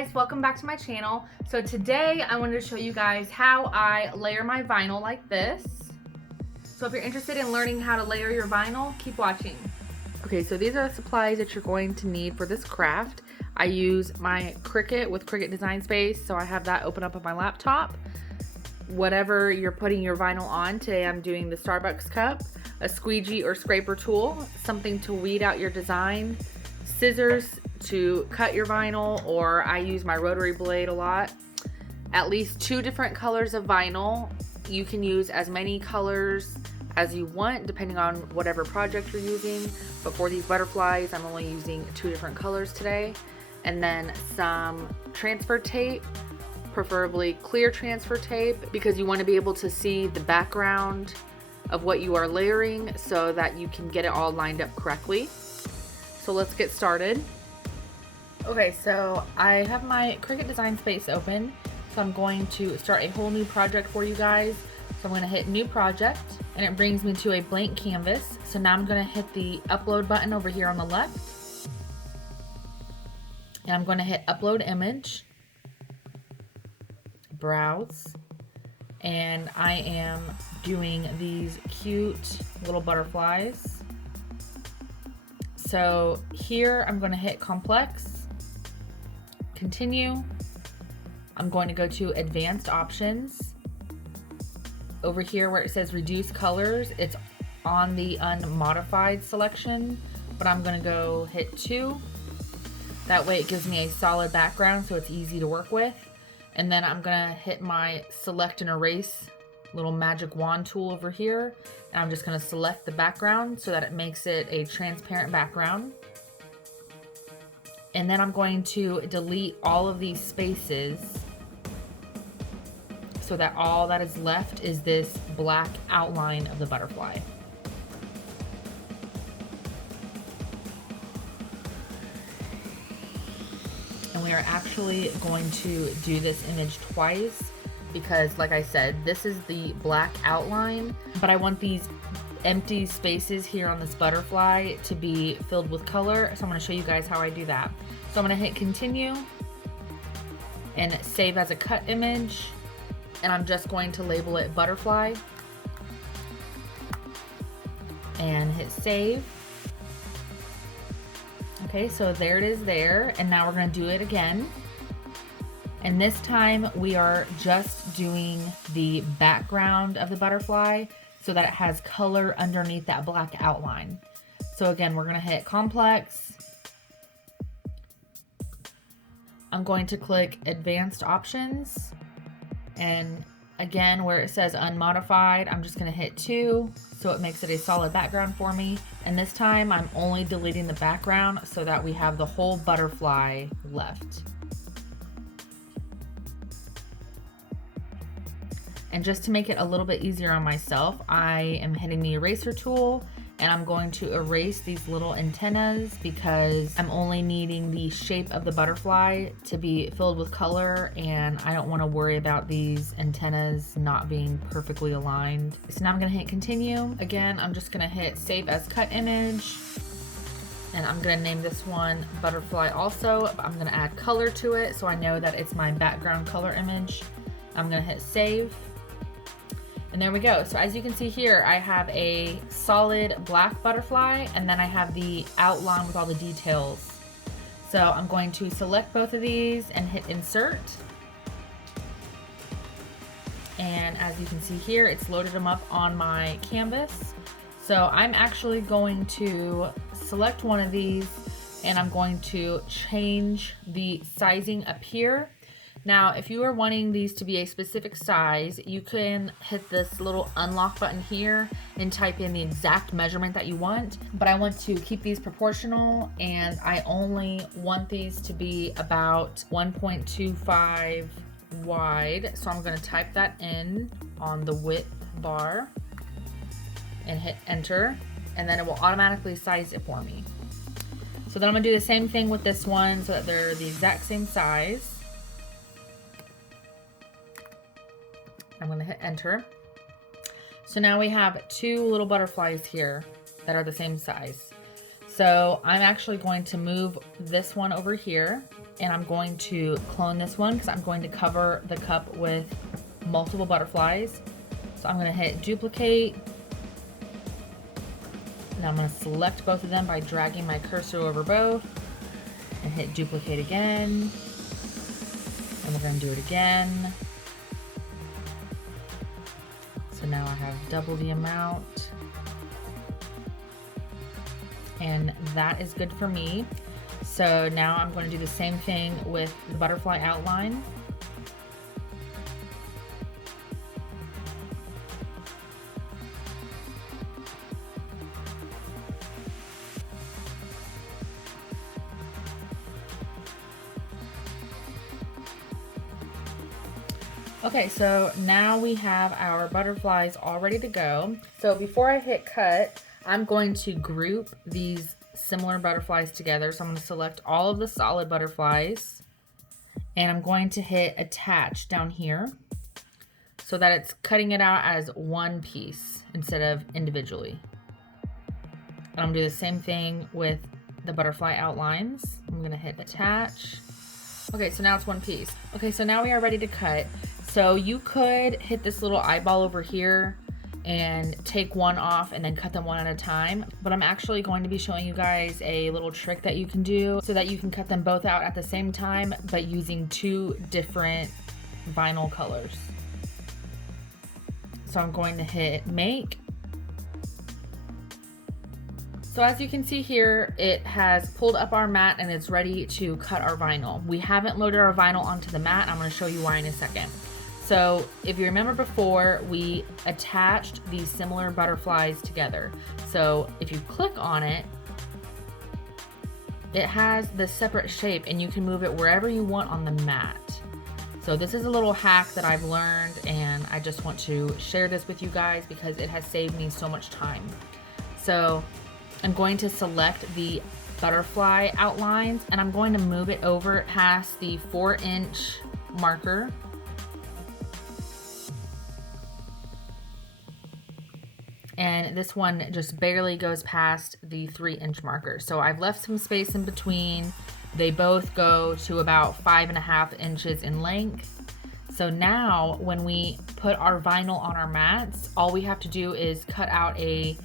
guys, welcome back to my channel. So today I wanted to show you guys how I layer my vinyl like this. So if you're interested in learning how to layer your vinyl, keep watching. Okay, so these are the supplies that you're going to need for this craft. I use my Cricut with Cricut Design Space, so I have that open up on my laptop. Whatever you're putting your vinyl on, today I'm doing the Starbucks cup, a squeegee or scraper tool, something to weed out your design, scissors to cut your vinyl, or I use my rotary blade a lot. At least 2 different colors of vinyl. You can use as many colors as you want depending on whatever project you're using, but for these butterflies I'm only using 2 different colors today. And then some transfer tape, preferably clear transfer tape, because you want to be able to see the background of what you are layering so that you can get it all lined up correctly. So let's get started. Okay, so I have my Cricut Design Space open, so I'm going to start a whole new project for you guys. So I'm going to hit new project and it brings me to a blank canvas. So now I'm going to hit the upload button over here on the left and I'm going to hit upload image, browse, and I am doing these cute little butterflies. So here I'm going to hit complex, continue. I'm going to go to advanced options. Over here where it says reduce colors, it's on the unmodified selection, but I'm going to go hit 2. That way it gives me a solid background so it's easy to work with. And then I'm going to hit my select and erase little magic wand tool over here, and I'm just going to select the background so that it makes it a transparent background. And then I'm going to delete all of these spaces so that all that is left is this black outline of the butterfly. And we are actually going to do this image twice because, like I said, this is the black outline, but I want these empty spaces here on this butterfly to be filled with color. So I'm going to show you guys how I do that. So I'm going to hit continue and save as a cut image, and I'm just going to label it butterfly and hit save. Okay, so there it is there, and now we're going to do it again. And this time we are just doing the background of the butterfly so that it has color underneath that black outline. So again, we're gonna hit complex. I'm going to click advanced options. And again, where it says unmodified, I'm just gonna hit 2 so it makes it a solid background for me. And this time I'm only deleting the background so that we have the whole butterfly left. And just to make it a little bit easier on myself, I am hitting the eraser tool and I'm going to erase these little antennas because I'm only needing the shape of the butterfly to be filled with color, and I don't want to worry about these antennas not being perfectly aligned. So now I'm going to hit continue. Again, I'm just going to hit save as cut image, and I'm going to name this one butterfly also, but I'm going to add color to it so I know that it's my background color image. I'm going to hit save. And there we go. So as you can see here, I have a solid black butterfly, and then I have the outline with all the details. So I'm going to select both of these and hit insert. And as you can see here, it's loaded them up on my canvas. So I'm actually going to select one of these and I'm going to change the sizing up here. Now, if you are wanting these to be a specific size, you can hit this little unlock button here and type in the exact measurement that you want. But I want to keep these proportional, and I only want these to be about 1.25 wide. So I'm going to type that in on the width bar and hit enter, and then it will automatically size it for me. So then I'm going to do the same thing with this one so that they're the exact same size. I'm going to hit enter. So now we have 2 little butterflies here that are the same size. So I'm actually going to move this one over here and I'm going to clone this one because I'm going to cover the cup with multiple butterflies. So I'm going to hit duplicate. Now I'm going to select both of them by dragging my cursor over both and hit duplicate again. And we're going to do it again. So now I have double the amount. And that is good for me. So now I'm going to do the same thing with the butterfly outline. Okay, so now we have our butterflies all ready to go. So before I hit cut, I'm going to group these similar butterflies together. So I'm going to select all of the solid butterflies and I'm going to hit attach down here so that it's cutting it out as one piece instead of individually. And I'm going to do the same thing with the butterfly outlines. I'm going to hit attach. Okay, so now it's one piece. Okay, so now we are ready to cut. So you could hit this little eyeball over here and take one off and then cut them one at a time. But I'm actually going to be showing you guys a little trick that you can do so that you can cut them both out at the same time, but using two different vinyl colors. So I'm going to hit make. So as you can see here, it has pulled up our mat and it's ready to cut our vinyl. We haven't loaded our vinyl onto the mat. I'm going to show you why in a second. So if you remember before, we attached these similar butterflies together. So if you click on it, it has the separate shape and you can move it wherever you want on the mat. So this is a little hack that I've learned and I just want to share this with you guys because it has saved me so much time. So I'm going to select the butterfly outlines and I'm going to move it over past the 4-inch marker. And this one just barely goes past the 3-inch marker. So I've left some space in between. They both go to about 5.5 inches in length. So now when we put our vinyl on our mats, all we have to do is cut out a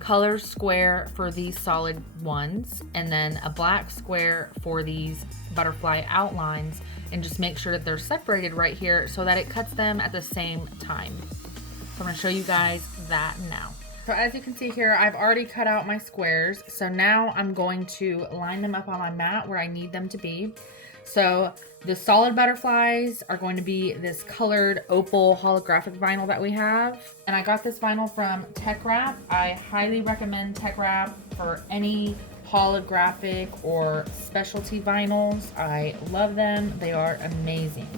color square for these solid ones and then a black square for these butterfly outlines and just make sure that they're separated right here so that it cuts them at the same time. So I'm going to show you guys that now. So as you can see here, I've already cut out my squares. So now I'm going to line them up on my mat where I need them to be. So the solid butterflies are going to be this colored opal holographic vinyl that we have. And I got this vinyl from Tech Wrap. I highly recommend Tech Wrap for any holographic or specialty vinyls. I love them. They are amazing.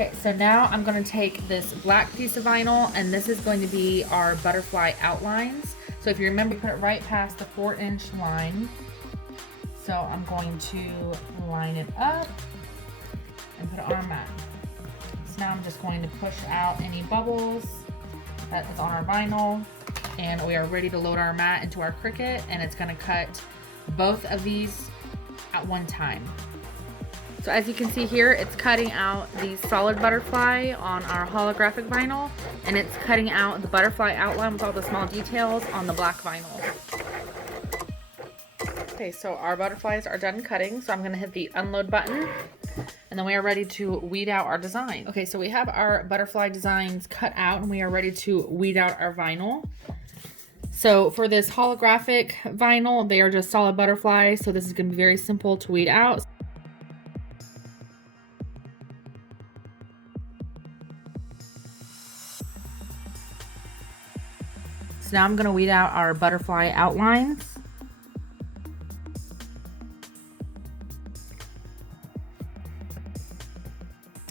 Okay, so now I'm going to take this black piece of vinyl and this is going to be our butterfly outlines. So if you remember, put it right past the 4-inch line. So I'm going to line it up and put it on our mat. So now I'm just going to push out any bubbles that is on our vinyl and we are ready to load our mat into our Cricut and it's going to cut both of these at one time. So as you can see here, it's cutting out the solid butterfly on our holographic vinyl and it's cutting out the butterfly outline with all the small details on the black vinyl. Okay, so our butterflies are done cutting, so I'm going to hit the unload button and then we are ready to weed out our design. Okay, so we have our butterfly designs cut out and we are ready to weed out our vinyl. So for this holographic vinyl, they are just solid butterflies, so this is going to be very simple to weed out. So now I'm going to weed out our butterfly outlines.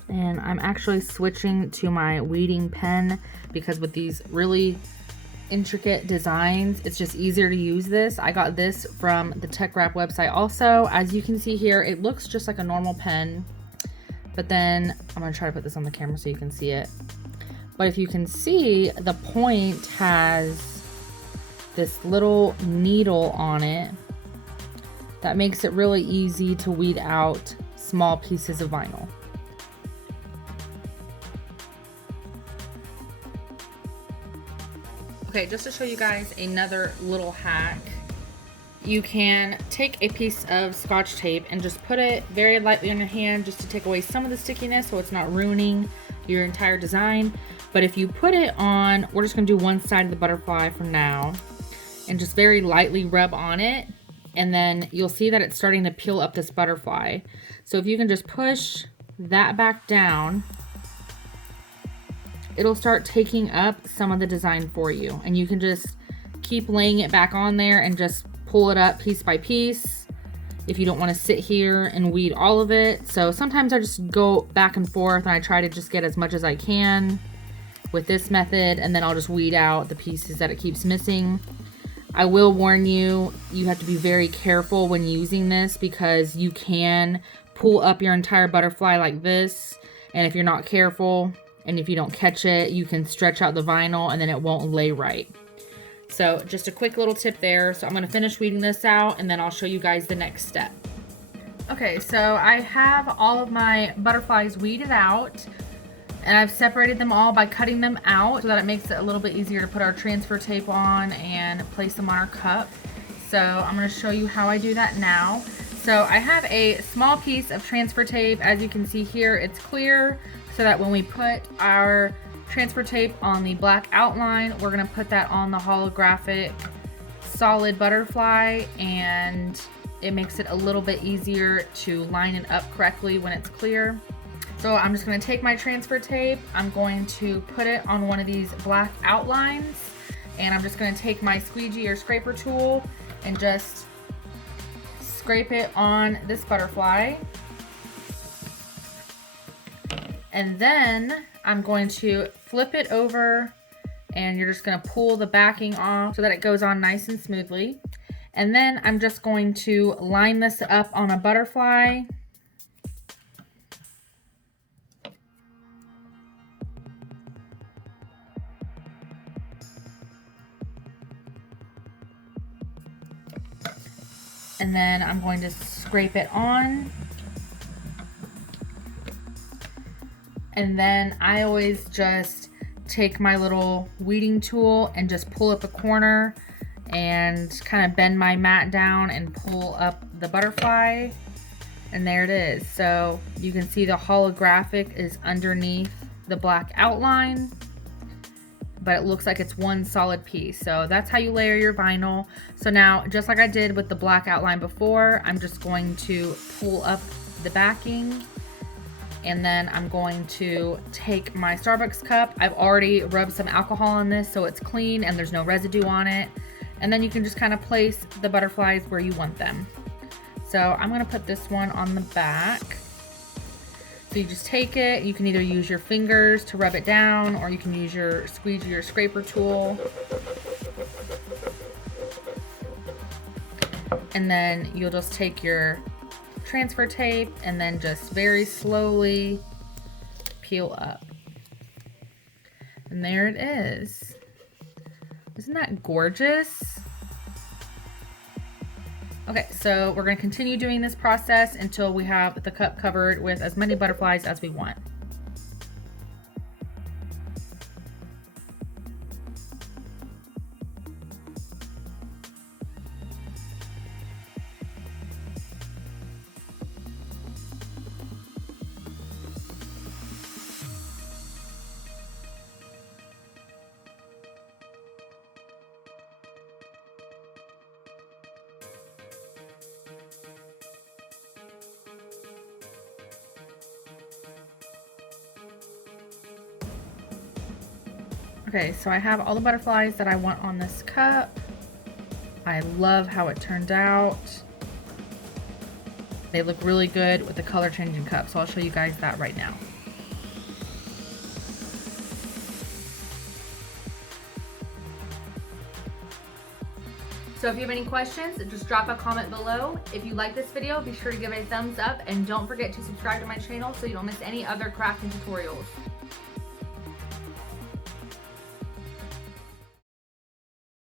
And I'm actually switching to my weeding pen because with these really intricate designs, it's just easier to use this. I got this from the Tech Wrap website also. As you can see here, it looks just like a normal pen, but then I'm going to try to put this on the camera so you can see it. But if you can see, the point has this little needle on it That makes it really easy to weed out small pieces of vinyl. Okay, just to show you guys another little hack, you can take a piece of Scotch tape and just put it very lightly on your hand just to take away some of the stickiness so it's not ruining your entire design. But if you put it on, we're just gonna do one side of the butterfly for now, and just very lightly rub on it, and then you'll see that it's starting to peel up this butterfly. So if you can just push that back down, it'll start taking up some of the design for you, and you can just keep laying it back on there and just pull it up piece by piece if you don't want to sit here and weed all of it. So sometimes I just go back and forth and I try to just get as much as I can with this method, and then I'll just weed out the pieces that it keeps missing. I will warn you, you have to be very careful when using this because you can pull up your entire butterfly like this, and if you're not careful and if you don't catch it, you can stretch out the vinyl and then it won't lay right. So just a quick little tip there. So I'm going to finish weeding this out and then I'll show you guys the next step. Okay, so I have all of my butterflies weeded out, and I've separated them all by cutting them out so that it makes it a little bit easier to put our transfer tape on and place them on our cup. So I'm going to show you how I do that now. So I have a small piece of transfer tape. As you can see here, it's clear, so that when we put our transfer tape on the black outline, we're going to put that on the holographic solid butterfly, and it makes it a little bit easier to line it up correctly when it's clear. So I'm just going to take my transfer tape, I'm going to put it on one of these black outlines, and I'm just going to take my squeegee or scraper tool and just scrape it on this butterfly. And then I'm going to flip it over, and you're just going to pull the backing off so that it goes on nice and smoothly. And then I'm just going to line this up on a butterfly. And then I'm going to scrape it on. And then I always just take my little weeding tool and just pull at the corner and kind of bend my mat down and pull up the butterfly. And there it is. So you can see the holographic is underneath the black outline, but it looks like it's one solid piece. So that's how you layer your vinyl. So now, just like I did with the black outline before, I'm just going to pull up the backing, and then I'm going to take my Starbucks cup. I've already rubbed some alcohol on this so it's clean and there's no residue on it. And then you can just kind of place the butterflies where you want them. So I'm gonna put this one on the back. So you just take it, you can either use your fingers to rub it down, or you can use your squeegee or scraper tool. And then you'll just take your transfer tape and then just very slowly peel up. And there it is. Isn't that gorgeous? Okay, so we're going to continue doing this process until we have the cup covered with as many butterflies as we want. Okay, so I have all the butterflies that I want on this cup. I love how it turned out. They look really good with the color changing cup, so I'll show you guys that right now. So if you have any questions, just drop a comment below. If you like this video, be sure to give it a thumbs up, and don't forget to subscribe to my channel so you don't miss any other crafting tutorials.